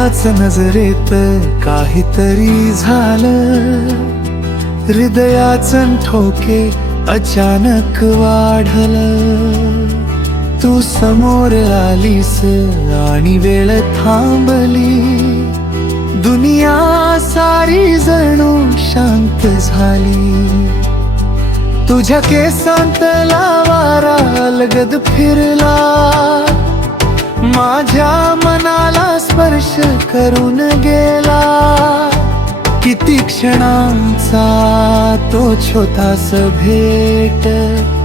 तुझ्याच नजरेत काहीतरी झालं, हृदयाचं ठोके अचानक वाढलं. तू समोर आलीस आणि वेळ थांबली, दुनिया सारी जणू शांत झाली. तुझ्या केसांतला वारा लगद फिरला, माझ्या मनाला स्पर्श करून गेला. किती क्षणांचा तो छोटास भेट,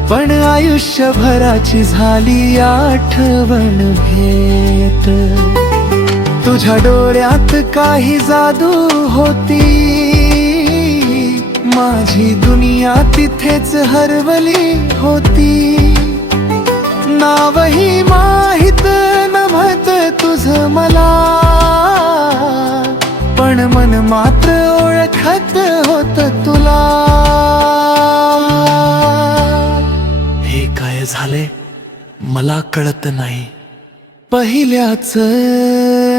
पण आयुष्यभराची झाली आठवण भेट. तुझ्या डोळ्यात काही जादू होती, माझी दुनिया तिथेच हरवली होती. नावही माहित नव्हत तुझ मला, पण मन मात्र ओळखत होत तुला. हे काय झाले मला कळत नाही. पहिल्याच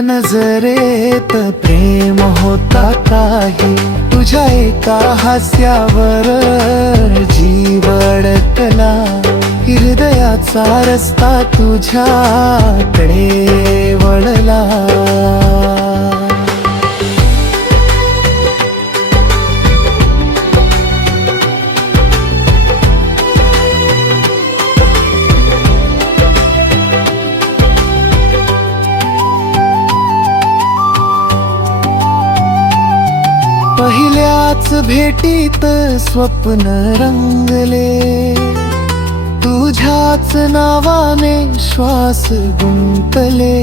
नजरेत प्रेम होता काही, तुझ्या एका हास्यावर जीव अडकला. हृदयाचा रस्ता तुझ्याकडे वळला. पहिल्याच भेटीत स्वप्न रंगले, तुझ्याच नावाने श्वास गुंतले.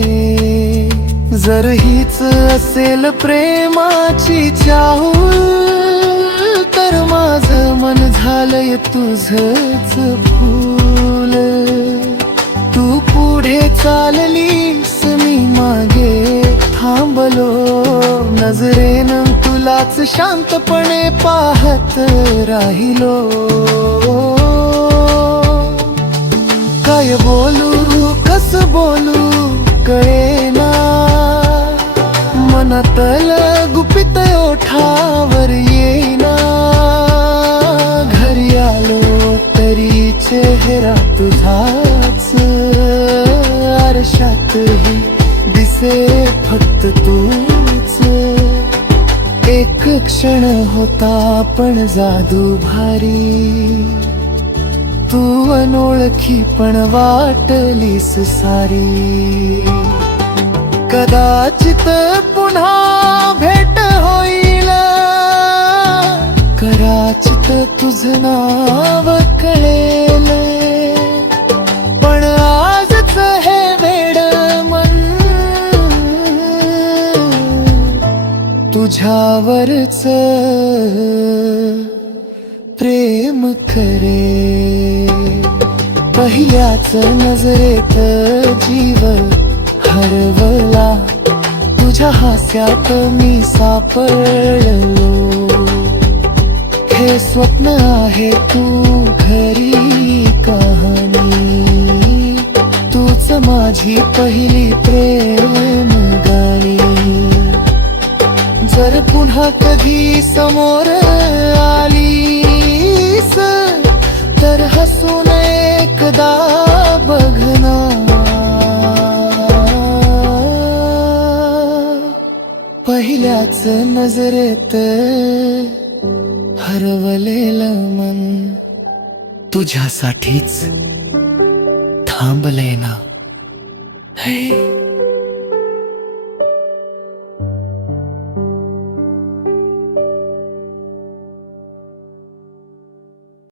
जर हीच असेल प्रेमाची चाहूल, तर माझं मन झालंय तुझंच फूल. तू पुढे चाललीस मी मागे थांबलो, नजरेनं तुलाच शांतपणे पाहत राहिलो. काय बोलू कस बोलू कळेना, मनातल गुपित ओठावर येईना. घरी आलो तरी चेहरा तुझाच, आरशातही दिसे फक्त तूच. एक क्षण होता पण जादू भारी, तू अनोळखी पण वाटलीस सारी. कदाचित पुन्हा भेट होईल, कदाचित तुझं नाव कळेल. पण आजच हे वेड मन तुझ्यावरच प्रेम करे. पहिल्याच नजरेत जीव हरवला, तुझ्या हास्यात मी सापडलो. हे स्वप्न आहे तू खरी कहाणी, तूच माझी पहिली प्रेम गाणी. जर पुन्हा कधी समोर आलीस, तर हसून एकदा बघना. पहिल्याच नजरेत हरवलेलं मन तुझ्यासाठीच थांबले ना. हे